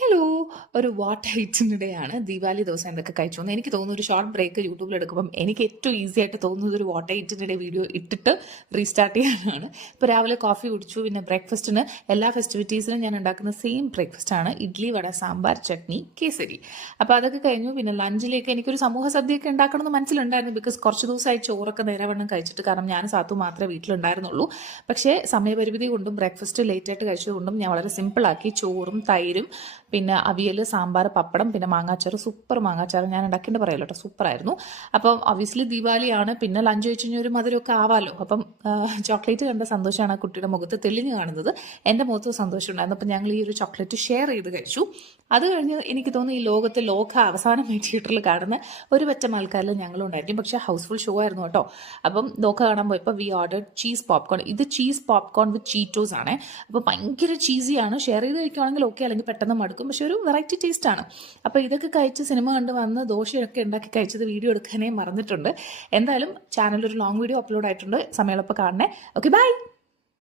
Hello! ഒരു what ഐറ്റിനിടെയാണ് Deepavali ദിവസം എന്തൊക്കെ കഴിച്ചു എന്ന് എനിക്ക് തോന്നുന്നു. ഒരു ഷോർട്ട് ബ്രേക്ക് യൂട്യൂബിൽ എടുക്കുമ്പം എനിക്ക് ഏറ്റവും ഈസി ആയിട്ട് തോന്നുന്നത് ഒരു വാട്ട് ഐറ്റിനിടെ വീഡിയോ ഇട്ടിട്ട് റീസ്റ്റാർട്ട് ചെയ്യാനാണ്. ഇപ്പോൾ രാവിലെ കോഫി കുടിച്ചു. പിന്നെ ബ്രേക്ക്ഫാസ്റ്റിന് എല്ലാ ഫെസ്റ്റിവിറ്റീസിനും ഞാൻ ഉണ്ടാക്കുന്ന സെയിം ബ്രേക്ക്ഫാസ്റ്റ് ആണ്. ഇഡ്ഡലി, വട, സാമ്പാർ, ചട്നി, കേസരി. അപ്പോൾ അതൊക്കെ കഴിഞ്ഞു. പിന്നെ ലഞ്ചിലേക്ക് എനിക്കൊരു സമൂഹ സദ്യയൊക്കെ ഉണ്ടാക്കണമെന്ന് മനസ്സിലുണ്ടായിരുന്നു. ബിക്കോസ് കുറച്ച് ദിവസമായി ചോറൊക്കെ നേരവണ്ണം കഴിച്ചിട്ട്. കാരണം ഞാൻ സാത്തു മാത്രമേ വീട്ടിലുണ്ടായിരുന്നുള്ളൂ. പക്ഷേ സമയപരിമിതി കൊണ്ടും ബ്രേക്ക്ഫാസ്റ്റ് ലേറ്റായിട്ട് കഴിച്ചതുകൊണ്ടും ഞാൻ വളരെ സിമ്പിളാക്കി ചോറും തൈരും പിന്നെ അവിയൽ, സാമ്പാർ, പപ്പടം, പിന്നെ മാങ്ങാച്ചാറ്. സൂപ്പർ മാങ്ങാച്ചാറ് ഞാൻ ഉണ്ടാക്കേണ്ടി പറയല്ലോ കേട്ടോ, സൂപ്പറായിരുന്നു. അപ്പം ഒബ്വിയസ്ലി ദീപാവലിയാണ്. പിന്നെ ലഞ്ച് കഴിച്ച് കഴിഞ്ഞാൽ ഒരു മധുരമൊക്കെ ആവാമല്ലോ. അപ്പം ചോക്ലേറ്റ് കണ്ട സന്തോഷമാണ് ആ കുട്ടിയുടെ മുഖത്ത് തെളിഞ്ഞു കാണുന്നത്. എൻ്റെ മുഖത്ത് സന്തോഷം ഉണ്ടായിരുന്നു. അപ്പം ഞങ്ങൾ ഈ ഒരു ചോക്ലേറ്റ് ഷെയർ ചെയ്ത് കഴിച്ചു. അത് കഴിഞ്ഞ് എനിക്ക് തോന്നുന്നു ഈ ലോകത്തെ അവസാനമായി തിയേറ്ററിൽ കാണുന്ന ഒരു പറ്റം ആൾക്കാരിൽ ഞങ്ങളും ഉണ്ടായിരിക്കും. പക്ഷേ ഹൗസ്ഫുൾ ഷോ ആയിരുന്നു കേട്ടോ. അപ്പം ലോക കാണാൻ പോയപ്പോൾ വി ഓർഡർ ചീസ് പോപ്കോൺ. ഇത് ചീസ് പോപ്കോൺ വിത്ത് ചീറ്റോസ് ആണ്. അപ്പോൾ ഭയങ്കര ചീസിയാണ്. ഷെയർ ചെയ്ത് കഴിക്കുകയാണെങ്കിൽ ഓക്കെ, അല്ലെങ്കിൽ പെട്ടെന്ന് മടുക്കും. പക്ഷെ ഒരു വെറൈറ്റി ടേസ്റ്റ് ആണ്. അപ്പോൾ ഇതൊക്കെ കഴിച്ച് സിനിമ കണ്ട് വന്ന് ദോശയൊക്കെ ഉണ്ടാക്കി കഴിച്ചത് വീഡിയോ എടുക്കാനേ മറന്നിട്ടുണ്ട്. എന്തായാലും ചാനലിൽ ഒരു ലോങ് വീഡിയോ അപ്ലോഡ് ആയിട്ടുണ്ട്. സമയമുള്ളപ്പോൾ കാണണേ. Okay, by.